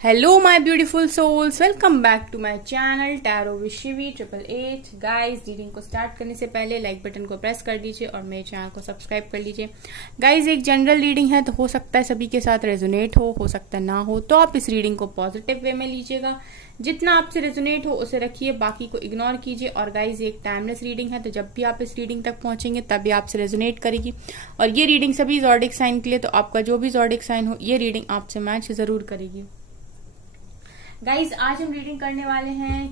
Hello my beautiful souls, welcome back to my channel tarot with Shivi 888। Guys, reading को start करने से पहले like button को press कर दीजिए और मेरे चैनल को सब्सक्राइब कर लीजिए। गाइज, एक जनरल रीडिंग है तो हो सकता है सभी के साथ रेजोनेट हो सकता है ना हो, तो आप इस रीडिंग को पॉजिटिव वे में लीजिएगा। जितना आपसे रेजोनेट हो उसे रखिए, बाकी को इग्नोर कीजिए। और गाइज, एक टाइमलेस रीडिंग है तो जब भी आप इस रीडिंग तक पहुंचेंगे तभी आपसे रेजोनेट करेगी। और ये रीडिंग सभी ज़ोडिक साइन के लिए, तो आपका जो भी ज़ोडिक साइन हो ये रीडिंग आपसे मैच जरूर करेगी। गाइज, आज हम रीडिंग करने वाले हैं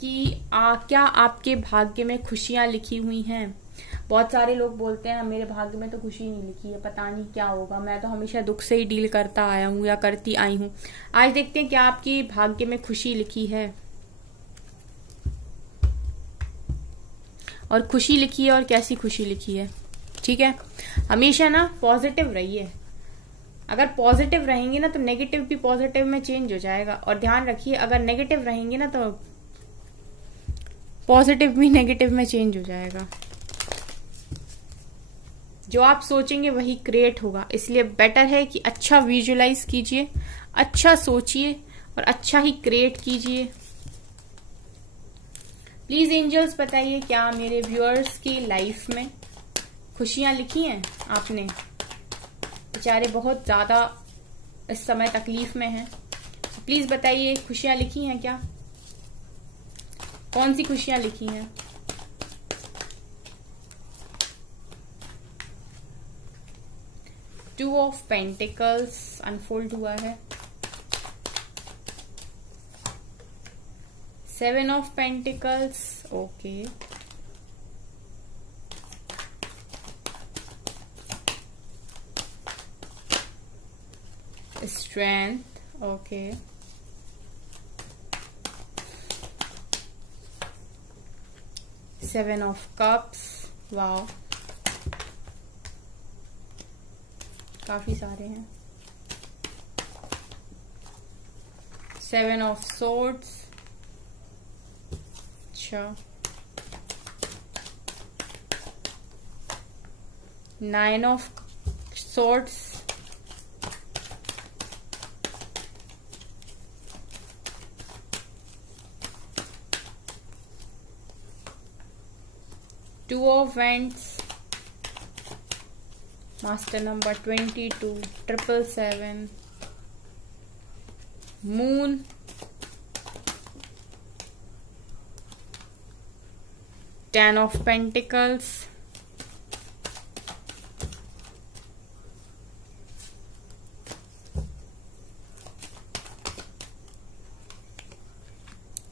कि क्या आपके भाग्य में खुशियां लिखी हुई हैं। बहुत सारे लोग बोलते हैं मेरे भाग्य में तो खुशी नहीं लिखी है, पता नहीं क्या होगा, मैं तो हमेशा दुख से ही डील करता आया हूं या करती आई हूं। आज देखते हैं क्या आपके भाग्य में खुशी लिखी है, और खुशी लिखी है और कैसी खुशी लिखी है। ठीक है, हमेशा ना पॉजिटिव रहिए। अगर पॉजिटिव रहेंगे ना तो नेगेटिव भी पॉजिटिव में चेंज हो जाएगा। और ध्यान रखिए, अगर नेगेटिव रहेंगे ना तो पॉजिटिव भी नेगेटिव में चेंज हो जाएगा। जो आप सोचेंगे वही क्रिएट होगा, इसलिए बेटर है कि अच्छा विजुअलाइज कीजिए, अच्छा सोचिए और अच्छा ही क्रिएट कीजिए। प्लीज एंजल्स, बताइए क्या मेरे व्यूअर्स की लाइफ में खुशियां लिखी हैं आपने। बेचारे बहुत ज्यादा इस समय तकलीफ में हैं, प्लीज बताइए खुशियां लिखी हैं क्या, कौन सी खुशियां लिखी हैं। टू ऑफ पेंटिकल्स अनफोल्ड हुआ है, 7 of pentacles, okay, strength, okay, 7 of cups, wow, काफी सारे हैं। 7 of swords, अच्छा, 9 of swords, 2 of wands, master number 22, 777, moon, 10 of pentacles,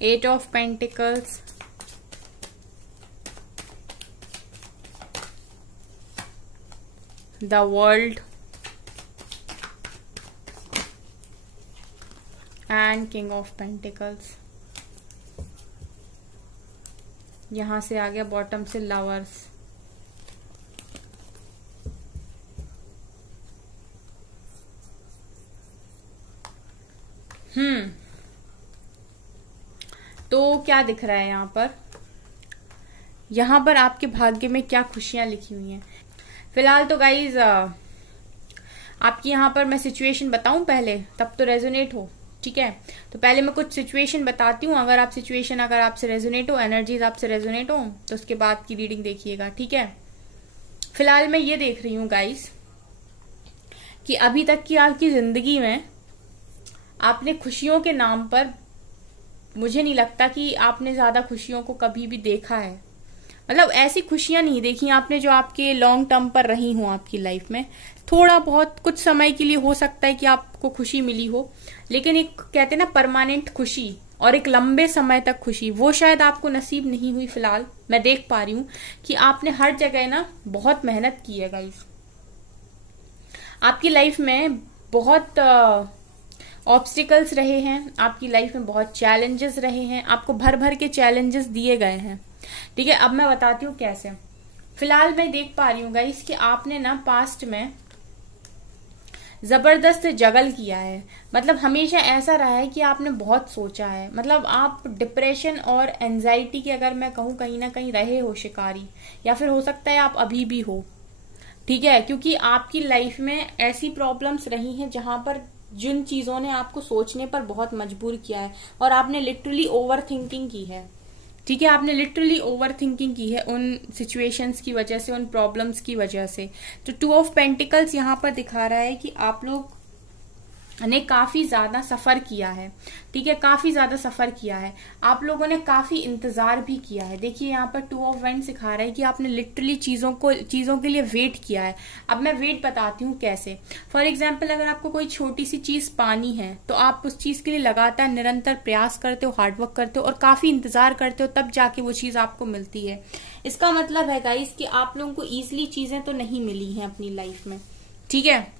8 of pentacles, the world, and king of pentacles। यहां से आ गया bottom से लवर्स। तो क्या दिख रहा है यहां पर आपके भाग्य में क्या खुशियां लिखी हुई हैं। फिलहाल तो गाइज आपकी यहाँ पर मैं सिचुएशन बताऊं पहले, तब तो रेजोनेट हो। ठीक है, तो पहले मैं कुछ सिचुएशन बताती हूँ। अगर आपसे रेजोनेट हो, एनर्जीज आपसे रेजोनेट हो, तो उसके बाद की रीडिंग देखिएगा। ठीक है, फिलहाल मैं ये देख रही हूँ गाइज कि अभी तक की आपकी जिंदगी में आपने खुशियों के नाम पर, मुझे नहीं लगता कि आपने ज्यादा खुशियों को कभी भी देखा है। मतलब ऐसी खुशियां नहीं देखी आपने जो आपके लॉन्ग टर्म पर रही हो आपकी लाइफ में। थोड़ा बहुत कुछ समय के लिए हो सकता है कि आपको खुशी मिली हो, लेकिन एक कहते हैं ना परमानेंट खुशी और एक लंबे समय तक खुशी, वो शायद आपको नसीब नहीं हुई। फिलहाल मैं देख पा रही हूं कि आपने हर जगह ना बहुत मेहनत की है गाइस। आपकी लाइफ में बहुत ऑब्स्टिकल्स रहे हैं, आपकी लाइफ में बहुत चैलेंजेस रहे हैं, आपको भर भर के चैलेंजेस दिए गए हैं। ठीक है, अब मैं बताती हूँ कैसे। फिलहाल मैं देख पा रही हूँ गाइस कि आपने ना पास्ट में जबरदस्त जगल किया है। मतलब हमेशा ऐसा रहा है कि आपने बहुत सोचा है। मतलब आप डिप्रेशन और एंजाइटी के, अगर मैं कहूँ, कहीं ना कहीं रहे हो शिकारी, या फिर हो सकता है आप अभी भी हो। ठीक है, क्योंकि आपकी लाइफ में ऐसी प्रॉब्लम्स रही हैं जहां पर जिन चीजों ने आपको सोचने पर बहुत मजबूर किया है और आपने लिटरली ओवर थिंकिंग की है, ठीक है, आपने लिटरली ओवर थिंकिंग की है उन सिचुएशंस की वजह से, उन प्रॉब्लम्स की वजह से। तो 2 ऑफ पेंटिकल्स यहाँ पर दिखा रहा है कि आप लोग ने काफी ज्यादा सफर किया है, ठीक है, काफी ज्यादा सफर किया है, आप लोगों ने काफी इंतजार भी किया है। देखिए यहाँ पर 2 ऑफ वैंड सिखा रहा है कि आपने लिटरली चीजों के लिए वेट किया है। अब मैं वेट बताती हूँ कैसे। फॉर एग्जाम्पल, अगर आपको कोई छोटी सी चीज पानी है तो आप उस चीज के लिए लगातार निरंतर प्रयास करते हो, हार्डवर्क करते हो और काफी इंतजार करते हो, तब जाके वो चीज आपको मिलती है। इसका मतलब है गाइस कि आप लोगों को इजिली चीजें तो नहीं मिली हैं अपनी लाइफ में, ठीक है,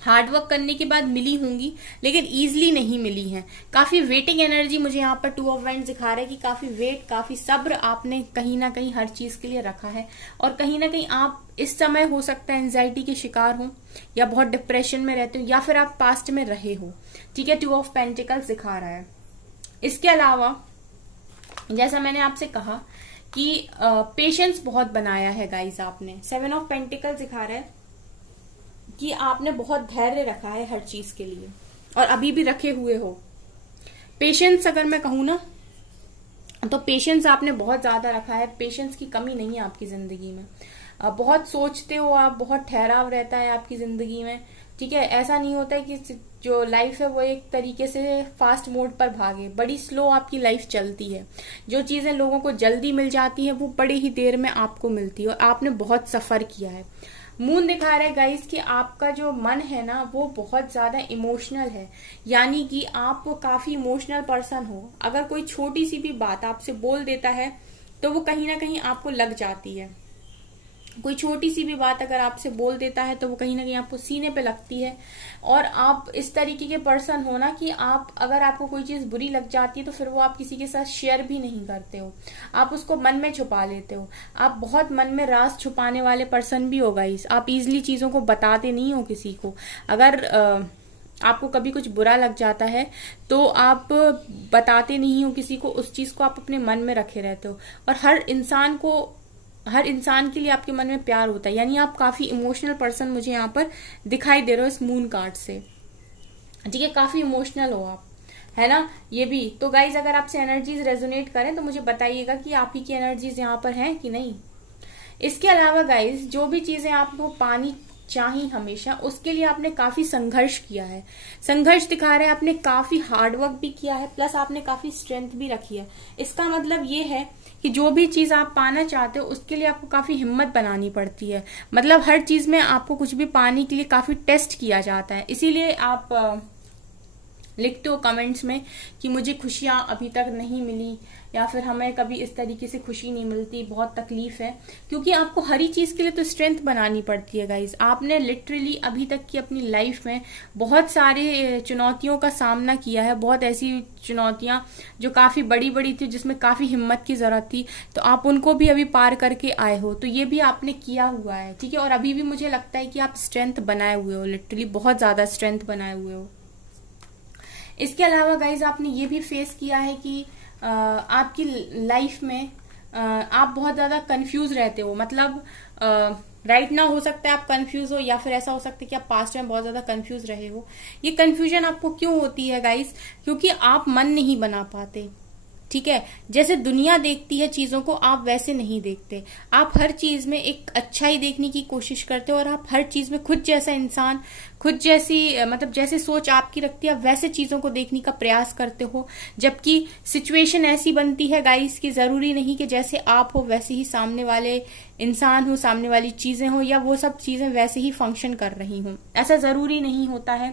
हार्डवर्क करने के बाद मिली होंगी लेकिन इजिली नहीं मिली हैं। काफी वेटिंग एनर्जी मुझे यहाँ पर 2 ऑफ वैंड दिखा रहा है कि काफी वेट, काफी सब्र आपने कहीं ना कहीं हर चीज के लिए रखा है। और कहीं ना कहीं आप इस समय हो सकता है एंजाइटी के शिकार हो या बहुत डिप्रेशन में रहते हो या फिर आप पास्ट में रहे हो, ठीक है, 2 ऑफ पेंटिकल्स दिखा रहा है। इसके अलावा जैसा मैंने आपसे कहा कि पेशेंस बहुत बनाया है गाइस आपने। 7 ऑफ पेंटिकल्स दिखा रहा है कि आपने बहुत धैर्य रखा है हर चीज के लिए और अभी भी रखे हुए हो। पेशेंस अगर मैं कहूँ ना तो पेशेंस आपने बहुत ज्यादा रखा है, पेशेंस की कमी नहीं है आपकी जिंदगी में। बहुत सोचते हो आप, बहुत ठहराव रहता है आपकी जिंदगी में, ठीक है। ऐसा नहीं होता है कि जो लाइफ है वो एक तरीके से फास्ट मोड पर भागे, बड़ी स्लो आपकी लाइफ चलती है। जो चीजें लोगों को जल्दी मिल जाती है वो बड़ी ही देर में आपको मिलती है और आपने बहुत सफर किया है। मून दिखा रहा है गाइस कि आपका जो मन है ना वो बहुत ज्यादा इमोशनल है, यानी कि आप काफी इमोशनल पर्सन हो। अगर कोई छोटी सी भी बात आपसे बोल देता है तो वो कहीं ना कहीं आपको लग जाती है। कोई छोटी सी भी बात अगर आपसे बोल देता है तो वो कहीं ना कहीं आपको सीने पे लगती है। और आप इस तरीके के पर्सन हो ना कि आप, अगर आपको कोई चीज बुरी लग जाती है तो फिर वो आप किसी के साथ शेयर भी नहीं करते हो, आप उसको मन में छुपा लेते हो। आप बहुत मन में राज छुपाने वाले पर्सन भी हो गाइस। आप इजिली चीजों को बताते नहीं हो किसी को। अगर आपको कभी कुछ बुरा लग जाता है तो आप बताते नहीं हो किसी को, उस चीज को आप अपने मन में रखे रहते हो। और हर इंसान के लिए आपके मन में प्यार होता है, यानी आप काफी इमोशनल पर्सन मुझे यहाँ पर दिखाई दे रहे हो इस मून कार्ड से, ठीक है, काफी इमोशनल हो आप, है ना। ये भी तो गाइज अगर आपसे एनर्जीज रेजोनेट करें तो मुझे बताइएगा कि आप ही की एनर्जीज यहाँ पर हैं कि नहीं। इसके अलावा गाइज जो भी चीजें आपको पानी चाहिए हमेशा, उसके लिए आपने काफी संघर्ष किया है। संघर्ष दिखा रहे हैं आपने काफी हार्डवर्क भी किया है, प्लस आपने काफी स्ट्रेंथ भी रखी है। इसका मतलब ये है कि जो भी चीज आप पाना चाहते हो उसके लिए आपको काफी हिम्मत बनानी पड़ती है। मतलब हर चीज में आपको कुछ भी पाने के लिए काफी टेस्ट किया जाता है। इसीलिए आप लिखते हो कमेंट्स में कि मुझे खुशियां अभी तक नहीं मिली या फिर हमें कभी इस तरीके से खुशी नहीं मिलती, बहुत तकलीफ है, क्योंकि आपको हर ही चीज के लिए तो स्ट्रेंथ बनानी पड़ती है गाइज। आपने लिटरली अभी तक की अपनी लाइफ में बहुत सारे चुनौतियों का सामना किया है, बहुत ऐसी चुनौतियां जो काफी बड़ी बड़ी थी, जिसमें काफी हिम्मत की जरूरत थी, तो आप उनको भी अभी पार करके आए हो। तो ये भी आपने किया हुआ है, ठीक है। और अभी भी मुझे लगता है कि आप स्ट्रेंथ बनाए हुए हो, लिटरली बहुत ज्यादा स्ट्रेंथ बनाए हुए हो। इसके अलावा गाइज आपने ये भी फेस किया है कि आपकी लाइफ में आप बहुत ज्यादा कंफ्यूज रहते हो। मतलब राइट नाउ हो सकता है आप कंफ्यूज हो, या फिर ऐसा हो सकता है कि आप पास्ट में बहुत ज्यादा कंफ्यूज रहे हो। ये कंफ्यूजन आपको क्यों होती है गाइज? क्योंकि आप मन नहीं बना पाते, ठीक है। जैसे दुनिया देखती है चीजों को, आप वैसे नहीं देखते। आप हर चीज में एक अच्छाई देखने की कोशिश करते हो और आप हर चीज में खुद जैसा इंसान, खुद जैसी मतलब जैसे सोच आपकी रखती है, वैसे चीजों को देखने का प्रयास करते हो। जबकि सिचुएशन ऐसी बनती है गाइस कि जरूरी नहीं कि जैसे आप हो वैसे ही सामने वाले इंसान हो, सामने वाली चीजें हो, या वो सब चीजें वैसे ही फंक्शन कर रही हो। ऐसा जरूरी नहीं होता है।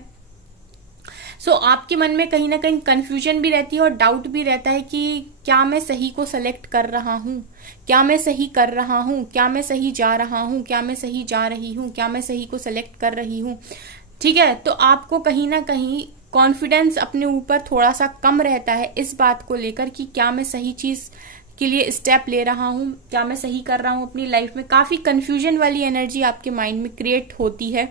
सो आपके मन में कहीं ना कहीं कंफ्यूजन भी रहती है और डाउट भी रहता है कि क्या मैं सही को सेलेक्ट कर रहा हूँ, क्या मैं सही कर रहा हूँ, क्या मैं सही जा रहा हूँ, क्या मैं सही जा रही हूँ, क्या मैं सही को सेलेक्ट कर रही हूँ, ठीक है। तो आपको कहीं ना कहीं कॉन्फिडेंस अपने ऊपर थोड़ा सा कम रहता है इस बात को लेकर कि क्या मैं सही चीज के लिए स्टेप ले रहा हूँ, क्या मैं सही कर रहा हूँ अपनी लाइफ में। काफी कंफ्यूजन वाली एनर्जी आपके माइंड में क्रिएट होती है,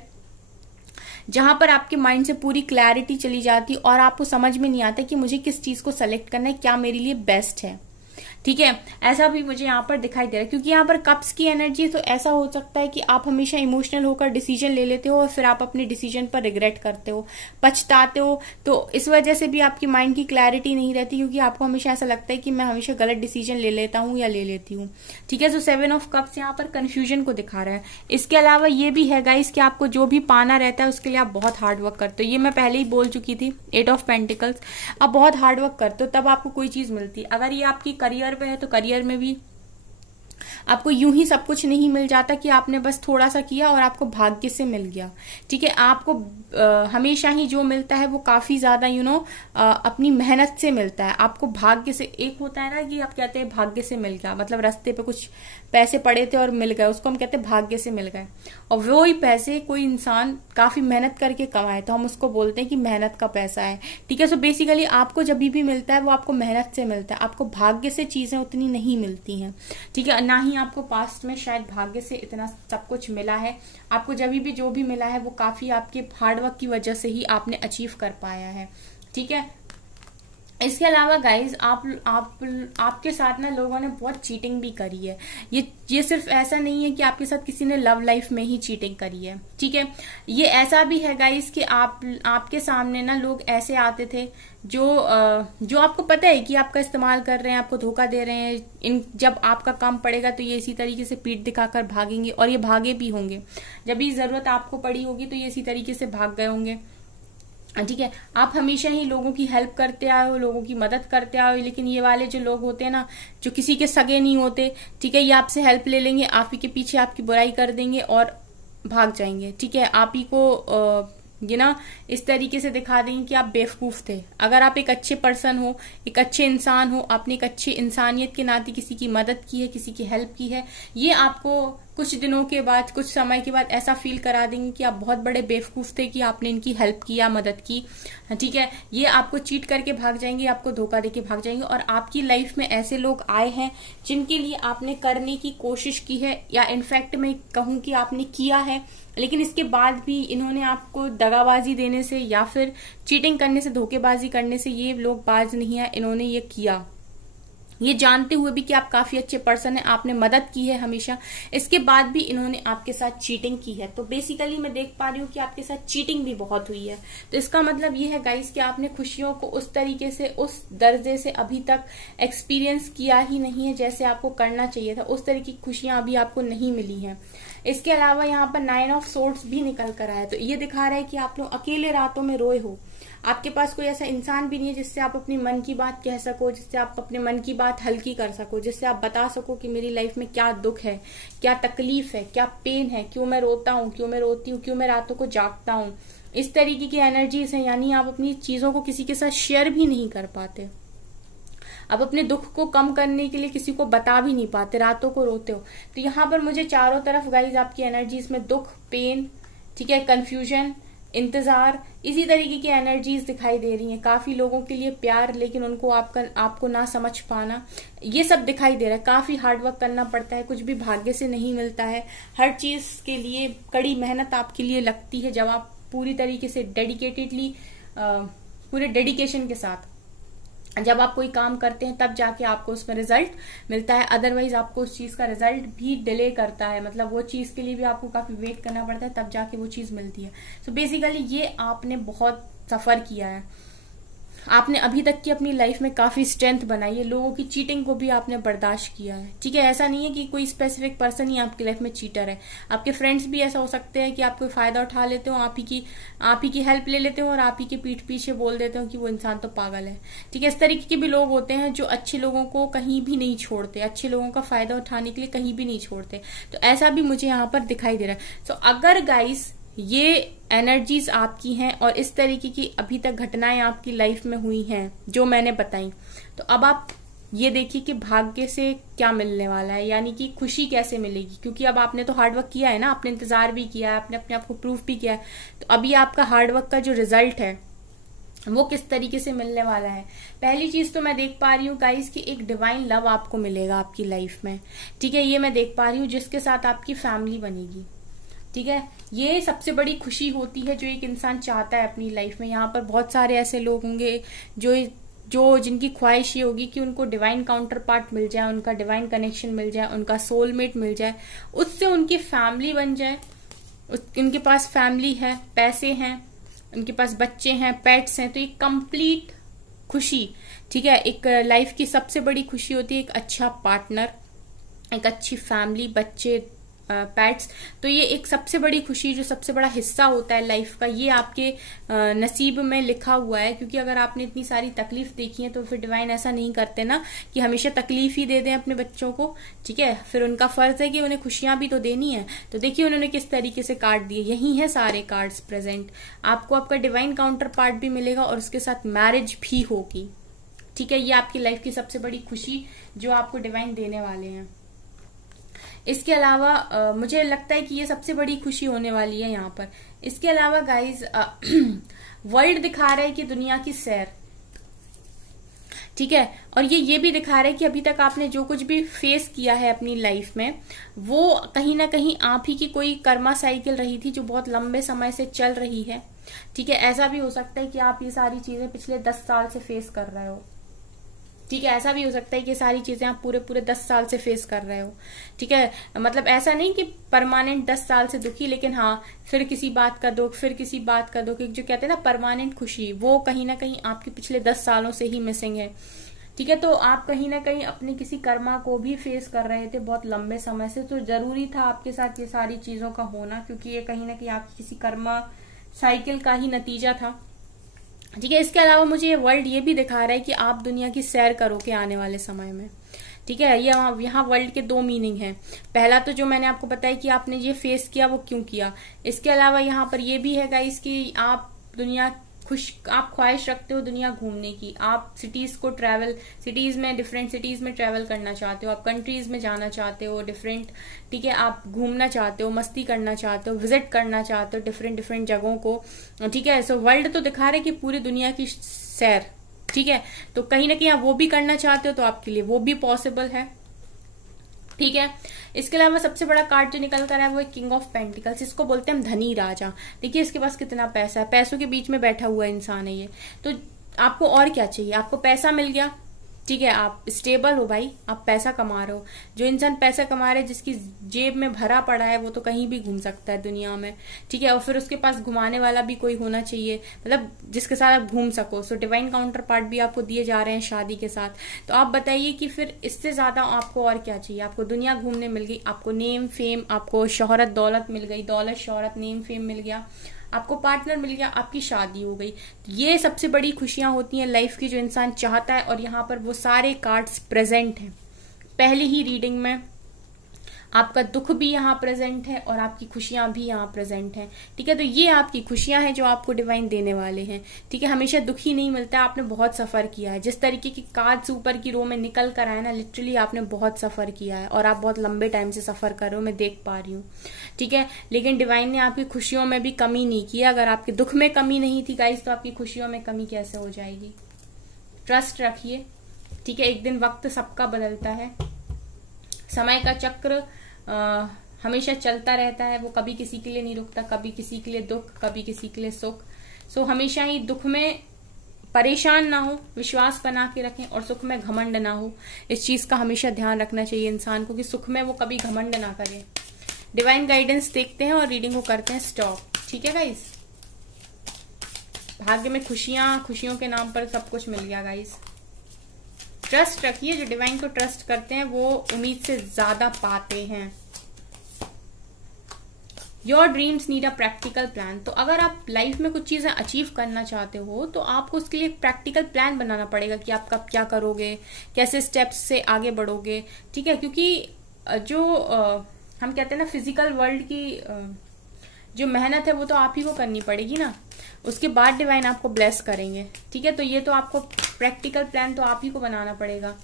जहां पर आपके माइंड से पूरी क्लैरिटी चली जाती और आपको समझ में नहीं आता कि मुझे किस चीज को सेलेक्ट करना है, क्या मेरे लिए बेस्ट है, ठीक है, ऐसा भी मुझे यहाँ पर दिखाई दे रहा है, क्योंकि यहाँ पर कप्स की एनर्जी, तो ऐसा हो सकता है कि आप हमेशा इमोशनल होकर डिसीजन ले लेते हो और फिर आप अपने डिसीजन पर रिग्रेट करते हो, पछताते हो। तो इस वजह से भी आपकी माइंड की क्लैरिटी नहीं रहती, क्योंकि आपको हमेशा ऐसा लगता है कि मैं हमेशा गलत डिसीजन ले लेता हूँ या ले लेती हूँ। ठीक है, तो 7 ऑफ कप्स यहाँ पर कंफ्यूजन को दिखा रहा है। इसके अलावा ये भी है गाइस कि आपको जो भी पाना रहता है उसके लिए आप बहुत हार्ड वर्क करते हो। ये मैं पहले ही बोल चुकी थी, 8 ऑफ पेंटिकल्स, आप बहुत हार्ड वर्क करते हो तब आपको कोई चीज मिलती है। अगर ये आपकी करियर पे है तो करियर में भी आपको यूं ही सब कुछ नहीं मिल जाता कि आपने बस थोड़ा सा किया और आपको भाग्य से मिल गया। ठीक है, आपको हमेशा ही जो मिलता है वो काफी ज्यादा अपनी मेहनत से मिलता है। आपको भाग्य से, एक होता है ना कि आप कहते हैं भाग्य से मिल गया, मतलब रास्ते पे कुछ पैसे पड़े थे और मिल गए, उसको हम कहते हैं भाग्य से मिल गए। और वो ही पैसे कोई इंसान काफी मेहनत करके कमाए तो हम उसको बोलते हैं कि मेहनत का पैसा है। ठीक है, सो बेसिकली आपको जब भी मिलता है वो आपको मेहनत से मिलता है, आपको भाग्य से चीजें उतनी नहीं मिलती हैं। ठीक है, ना ही आपको पास्ट में शायद भाग्य से इतना सब कुछ मिला है। आपको जब भी जो भी मिला है वो काफी आपके हार्डवर्क की वजह से ही आपने अचीव कर पाया है। ठीक है, इसके अलावा गाइज आपके साथ ना लोगों ने बहुत चीटिंग भी करी है। ये सिर्फ ऐसा नहीं है कि आपके साथ किसी ने लव लाइफ में ही चीटिंग करी है। ठीक है, ये ऐसा भी है गाइज कि आपके सामने ना लोग ऐसे आते थे जो आपको पता है कि आपका इस्तेमाल कर रहे हैं, आपको धोखा दे रहे हैं। जब आपका काम पड़ेगा तो ये इसी तरीके से पीठ दिखाकर भागेंगे, और ये भागे भी होंगे। जब भी जरूरत आपको पड़ी होगी तो ये इसी तरीके से भाग गए होंगे। ठीक है, आप हमेशा ही लोगों की हेल्प करते आए हो, लोगों की मदद करते आए हो, लेकिन ये वाले जो लोग होते हैं ना, जो किसी के सगे नहीं होते, ठीक है, ये आपसे हेल्प ले लेंगे, आप ही के पीछे आपकी बुराई कर देंगे और भाग जाएंगे। ठीक है, आप ही को इस तरीके से दिखा देंगे कि आप बेवकूफ थे। अगर आप एक अच्छे पर्सन हो, एक अच्छे इंसान हो, आपने एक अच्छी इंसानियत के नाते किसी की मदद की है, किसी की हेल्प की है, ये आपको कुछ दिनों के बाद, कुछ समय के बाद ऐसा फील करा देंगे कि आप बहुत बड़े बेवकूफ थे कि आपने इनकी हेल्प की या मदद की। ठीक है, ये आपको चीट करके भाग जाएंगे, आपको धोखा देके भाग जाएंगे। और आपकी लाइफ में ऐसे लोग आए हैं जिनके लिए आपने करने की कोशिश की है, या इनफैक्ट मैं कहूं कि आपने किया है, लेकिन इसके बाद भी इन्होंने आपको दगाबाजी देने से या फिर चीटिंग करने से, धोखेबाजी करने से ये लोग बाज नहीं है। इन्होंने ये किया, ये जानते हुए भी कि आप काफी अच्छे पर्सन हैं, आपने मदद की है हमेशा, इसके बाद भी इन्होंने आपके साथ चीटिंग की है। तो बेसिकली मैं देख पा रही हूँ कि आपके साथ चीटिंग भी बहुत हुई है। तो इसका मतलब ये है गाइस कि आपने खुशियों को उस तरीके से, उस दर्जे से अभी तक एक्सपीरियंस किया ही नहीं है जैसे आपको करना चाहिए था। उस तरह की खुशियां अभी आपको नहीं मिली हैं। इसके अलावा यहाँ पर 9 ऑफ सोर्ड्स भी निकल कर आया, तो ये दिखा रहा है कि आप लोग अकेले रातों में रोए हो। आपके पास कोई ऐसा इंसान भी नहीं है जिससे आप अपनी मन की बात कह सको, जिससे आप अपने मन की बात हल्की कर सको, जिससे आप बता सको कि मेरी लाइफ में क्या दुख है, क्या तकलीफ है, क्या पेन है, क्यों मैं रोता हूँ, क्यों मैं रोती हूँ, क्यों मैं रातों को जागता हूँ। इस तरीके की एनर्जीज है, यानी आप अपनी चीजों को किसी के साथ शेयर भी नहीं कर पाते। आप अपने दुख को कम करने के लिए किसी को बता भी नहीं पाते, रातों को रोते हो। तो यहाँ पर मुझे चारों तरफ गाइज आपकी एनर्जीज में दुख, पेन, ठीक है, कंफ्यूजन, इंतजार, इसी तरीके की एनर्जीज दिखाई दे रही हैं। काफी लोगों के लिए प्यार, लेकिन उनको आपको ना समझ पाना, ये सब दिखाई दे रहा है। काफी हार्डवर्क करना पड़ता है, कुछ भी भाग्य से नहीं मिलता है। हर चीज के लिए कड़ी मेहनत आपके लिए लगती है। जब आप पूरी तरीके से डेडिकेटेडली, पूरे डेडिकेशन के साथ जब आप कोई काम करते हैं तब जाके आपको उसमें रिजल्ट मिलता है। अदरवाइज आपको उस चीज का रिजल्ट भी डिले करता है, मतलब वो चीज के लिए भी आपको काफी वेट करना पड़ता है, तब जाके वो चीज मिलती है। सो बेसिकली ये आपने बहुत सफर किया है, आपने अभी तक की अपनी लाइफ में काफी स्ट्रेंथ बनाई है, लोगों की चीटिंग को भी आपने बर्दाश्त किया है। ठीक है, ऐसा नहीं है कि कोई स्पेसिफिक पर्सन ही आपकी लाइफ में चीटर है। आपके फ्रेंड्स भी ऐसा हो सकते हैं कि आप कोई फायदा उठा लेते हो, आप ही की हेल्प ले लेते हो और आप ही के पीठ पीछे बोल देते हो कि वो इंसान तो पागल है। ठीक है, इस तरीके के भी लोग होते हैं जो अच्छे लोगों को कहीं भी नहीं छोड़ते, अच्छे लोगों का फायदा उठाने के लिए कहीं भी नहीं छोड़ते। तो ऐसा भी मुझे यहाँ पर दिखाई दे रहा है। सो अगर गाइस ये एनर्जीज आपकी हैं और इस तरीके की अभी तक घटनाएं आपकी लाइफ में हुई हैं जो मैंने बताई, तो अब आप ये देखिए कि भाग्य से क्या मिलने वाला है, यानी कि खुशी कैसे मिलेगी। क्योंकि अब आपने तो हार्डवर्क किया है ना, आपने इंतजार भी किया है, आपने अपने आप को प्रूफ भी किया है। तो अभी आपका हार्डवर्क का जो रिजल्ट है वो किस तरीके से मिलने वाला है। पहली चीज तो मैं देख पा रही हूँ गाइस कि एक डिवाइन लव आपको मिलेगा आपकी लाइफ में। ठीक है, ये मैं देख पा रही हूँ, जिसके साथ आपकी फैमिली बनेगी। ठीक है, ये सबसे बड़ी खुशी होती है जो एक इंसान चाहता है अपनी लाइफ में। यहाँ पर बहुत सारे ऐसे लोग होंगे जो जो जिनकी ख्वाहिश ये होगी कि उनको डिवाइन काउंटर पार्ट मिल जाए, उनका डिवाइन कनेक्शन मिल जाए, उनका सोलमेट मिल जाए, उससे उनकी फैमिली बन जाए, उनके पास फैमिली है, पैसे हैं, उनके पास बच्चे हैं, पेट्स हैं, तो ये कंप्लीट खुशी, ठीक है। एक लाइफ की सबसे बड़ी खुशी होती है एक अच्छा पार्टनर, एक अच्छी फैमिली, बच्चे, पेट्स। तो ये एक सबसे बड़ी खुशी, जो सबसे बड़ा हिस्सा होता है लाइफ का, ये आपके नसीब में लिखा हुआ है। क्योंकि अगर आपने इतनी सारी तकलीफ देखी है तो फिर डिवाइन ऐसा नहीं करते ना कि हमेशा तकलीफ ही दे दें अपने बच्चों को, ठीक है। फिर उनका फर्ज है कि उन्हें खुशियां भी तो देनी है। तो देखिए उन्होंने किस तरीके से कार्ड दिए, यही है सारे कार्ड्स प्रेजेंट। आपको आपका डिवाइन काउंटर पार्ट भी मिलेगा और उसके साथ मैरिज भी होगी, ठीक है। ये आपकी लाइफ की सबसे बड़ी खुशी जो आपको डिवाइन देने वाले हैं। इसके अलावा मुझे लगता है कि ये सबसे बड़ी खुशी होने वाली है यहाँ पर। इसके अलावा गाइज वर्ल्ड दिखा रहा है कि दुनिया की सैर, ठीक है। और ये भी दिखा रहा है कि अभी तक आपने जो कुछ भी फेस किया है अपनी लाइफ में, वो कहीं ना कहीं आप ही की कोई कर्मा साइकिल रही थी जो बहुत लंबे समय से चल रही है, ठीक है। ऐसा भी हो सकता है कि आप ये सारी चीजें पिछले 10 साल से फेस कर रहे हो, ठीक है। ऐसा भी हो सकता है कि सारी चीजें आप पूरे 10 साल से फेस कर रहे हो, ठीक है। मतलब ऐसा नहीं कि परमानेंट 10 साल से दुखी, लेकिन हाँ फिर किसी बात का दुख, फिर किसी बात का दुख, एक जो कहते हैं ना परमानेंट खुशी, वो कहीं ना कहीं आपके पिछले 10 सालों से ही मिसिंग है, ठीक है। तो आप कहीं ना कहीं अपने किसी कर्मा को भी फेस कर रहे थे बहुत लंबे समय से, तो जरूरी था आपके साथ ये सारी चीजों का होना, क्योंकि ये कहीं ना कहीं आपकी किसी कर्मा साइकिल का ही नतीजा था, ठीक है। इसके अलावा मुझे ये वर्ल्ड ये भी दिखा रहा है कि आप दुनिया की सैर करोगे आने वाले समय में, ठीक है। यहाँ वर्ल्ड के 2 मीनिंग हैं। पहला तो जो मैंने आपको बताया कि आपने ये फेस किया वो क्यों किया। इसके अलावा यहाँ पर ये भी है गाइस कि आप आप ख्वाहिश रखते हो दुनिया घूमने की, आप सिटीज में डिफरेंट सिटीज में ट्रैवल करना चाहते हो, आप कंट्रीज में जाना चाहते हो डिफरेंट, ठीक है। आप घूमना चाहते हो, मस्ती करना चाहते हो, विजिट करना चाहते हो डिफरेंट जगहों को, ठीक है। सो वर्ल्ड तो दिखा रहे कि पूरी दुनिया की सैर, ठीक है। तो कहीं ना कहीं आप वो भी करना चाहते हो तो आपके लिए वो भी पॉसिबल है, ठीक है। इसके अलावा सबसे बड़ा कार्ड जो निकल कर है वो किंग ऑफ पेंटिकल्स, इसको बोलते हैं हम धनी राजा। देखिए इसके पास कितना पैसा है, पैसों के बीच में बैठा हुआ इंसान है ये। तो आपको और क्या चाहिए, आपको पैसा मिल गया, ठीक है। आप स्टेबल हो भाई, आप पैसा कमा रहे हो। जो इंसान पैसा कमा रहे, जिसकी जेब में भरा पड़ा है, वो तो कहीं भी घूम सकता है दुनिया में, ठीक है। और फिर उसके पास घुमाने वाला भी कोई होना चाहिए, मतलब जिसके साथ आप घूम सको। सो डिवाइन काउंटर पार्ट भी आपको दिए जा रहे हैं शादी के साथ। तो आप बताइए कि फिर इससे ज्यादा आपको और क्या चाहिए। आपको दुनिया घूमने मिल गई, आपको नेम फेम, आपको शोहरत दौलत मिल गई, दौलत शोहरत नेम फेम मिल गया, आपको पार्टनर मिल गया, आपकी शादी हो गई। ये सबसे बड़ी खुशियां होती हैं लाइफ की जो इंसान चाहता है। और यहाँ पर वो सारे कार्ड्स प्रेजेंट हैं पहली ही रीडिंग में। आपका दुख भी यहाँ प्रेजेंट है और आपकी खुशियां भी यहाँ प्रेजेंट हैं, ठीक है। तो ये आपकी खुशियां हैं जो आपको डिवाइन देने वाले हैं, ठीक है। हमेशा दुख ही नहीं मिलता है, आपने बहुत सफर किया है। जिस तरीके की कार्ड्स ऊपर की रो में निकल कर आए ना, लिटरली आपने बहुत सफर किया है और आप बहुत लंबे टाइम से सफर कर रहे हो, मैं देख पा रही हूँ, ठीक है। लेकिन डिवाइन ने आपकी खुशियों में भी कमी नहीं की। अगर आपके दुख में कमी नहीं थी गाइस, तो आपकी खुशियों में कमी कैसे हो जाएगी। ट्रस्ट रखिए, ठीक है। एक दिन वक्त सबका बदलता है, समय का चक्र हमेशा चलता रहता है, वो कभी किसी के लिए नहीं रुकता, कभी किसी के लिए दुख, कभी किसी के लिए सुख। सो हमेशा ही दुख में परेशान ना हो, विश्वास बना के रखें, और सुख में घमंड ना हो। इस चीज का हमेशा ध्यान रखना चाहिए इंसान को कि सुख में वो कभी घमंड ना करे। डिवाइन गाइडेंस देखते हैं और रीडिंग को करते हैं स्टॉप, ठीक है गाइस। भाग्य में खुशियों के नाम पर सब कुछ मिल गया गाइस। ट्रस्ट रखिए, जो डिवाइन को ट्रस्ट करते हैं वो उम्मीद से ज्यादा पाते हैं। Your dreams need a practical plan. तो अगर आप लाइफ में कुछ चीजें अचीव करना चाहते हो तो आपको उसके लिए एक प्रैक्टिकल प्लान बनाना पड़ेगा कि आप कब क्या करोगे, कैसे स्टेप्स से आगे बढ़ोगे, ठीक है। क्योंकि जो हम कहते हैं ना फिजिकल वर्ल्ड की जो मेहनत है वो तो आप ही को करनी पड़ेगी ना, उसके बाद डिवाइन आपको ब्लेस करेंगे, ठीक है। तो ये तो आपको प्रैक्टिकल प्लान तो आप ही को बनाना पड़ेगा।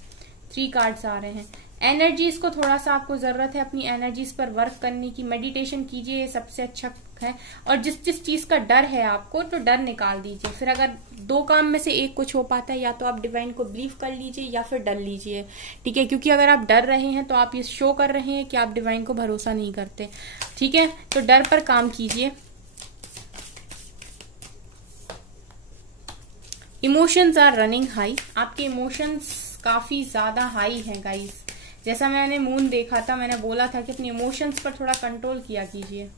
3 कार्ड्स आ रहे हैं। एनर्जीज को थोड़ा सा आपको जरूरत है अपनी एनर्जीज पर वर्क करने की, मेडिटेशन कीजिए, ये सबसे अच्छा है। और जिस चीज का डर है आपको, तो डर निकाल दीजिए। फिर अगर 2 काम में से एक कुछ हो पाता है, या तो आप डिवाइन को बिलीव कर लीजिए या फिर डर लीजिए, ठीक है। क्योंकि अगर आप डर रहे हैं तो आप ये शो कर रहे हैं कि आप डिवाइन को भरोसा नहीं करते, ठीक है। तो डर पर काम कीजिए। इमोशंस आर रनिंग हाई, आपके इमोशंस काफी ज्यादा हाई हैं गाइस। जैसा मैंने मून देखा था, मैंने बोला था कि अपने इमोशंस पर थोड़ा कंट्रोल किया कीजिए।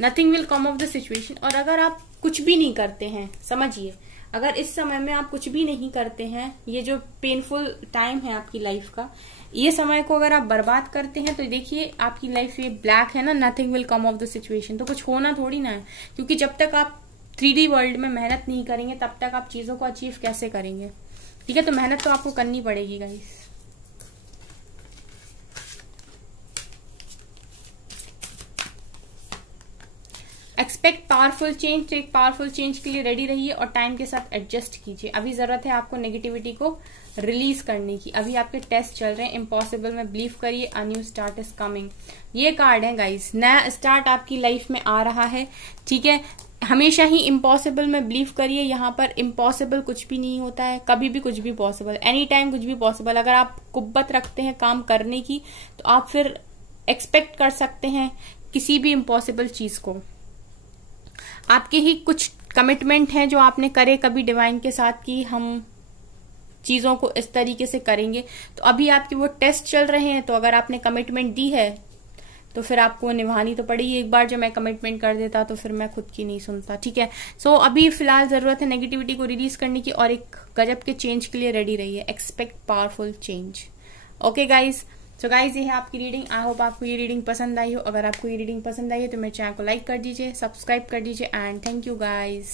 Nothing will come of the situation. और अगर आप कुछ भी नहीं करते हैं, समझिए अगर इस समय में आप कुछ भी नहीं करते हैं, ये जो पेनफुल टाइम है आपकी लाइफ का, ये समय को अगर आप बर्बाद करते हैं तो देखिए आपकी लाइफ ये ब्लैक है ना, nothing will come of the situation, तो कुछ होना थोड़ी ना है। क्योंकि जब तक आप 3D वर्ल्ड में मेहनत नहीं करेंगे तब तक आप चीजों को अचीव कैसे करेंगे। ठीक है, तो मेहनत तो आपको करनी पड़ेगी गाइस। एक्सपेक्ट पावरफुल चेंज, तो एक पावरफुल चेंज के लिए रेडी रहिए और टाइम के साथ एडजस्ट कीजिए। अभी जरूरत है आपको नेगेटिविटी को रिलीज करने की। अभी आपके टेस्ट चल रहे हैं, इम्पॉसिबल में बिलीव करिए, a new start is coming. ये कार्ड है गाइस, नया स्टार्ट आपकी लाइफ में आ रहा है। ठीक है, हमेशा ही इम्पॉसिबल में बिलीव करिए। यहाँ पर इम्पॉसिबल कुछ भी नहीं होता है, कभी भी कुछ भी पॉसिबल, एनी टाइम कुछ भी पॉसिबल। अगर आप कुब्बत रखते हैं काम करने की तो आप फिर एक्सपेक्ट कर सकते हैं किसी भी इम्पॉसिबल चीज को। आपके ही कुछ कमिटमेंट हैं जो आपने करे कभी डिवाइन के साथ कि हम चीजों को इस तरीके से करेंगे, तो अभी आपके वो टेस्ट चल रहे हैं। तो अगर आपने कमिटमेंट दी है तो फिर आपको निभानी तो पड़ेगी। एक बार जब मैं कमिटमेंट कर देता तो फिर मैं खुद की नहीं सुनता। ठीक है, सो अभी फिलहाल जरूरत है नेगेटिविटी को रिलीज करने की और एक गजब के चेंज के लिए रेडी रहिए। Expect powerful change. Okay guys, so guys ये है आपकी रीडिंग। आई होप आपको ये रीडिंग पसंद आई हो। अगर आपको ये रीडिंग पसंद आई है तो मेरे चैनल को लाइक कर दीजिए, सब्सक्राइब कर दीजिए एंड थैंक यू गाइज।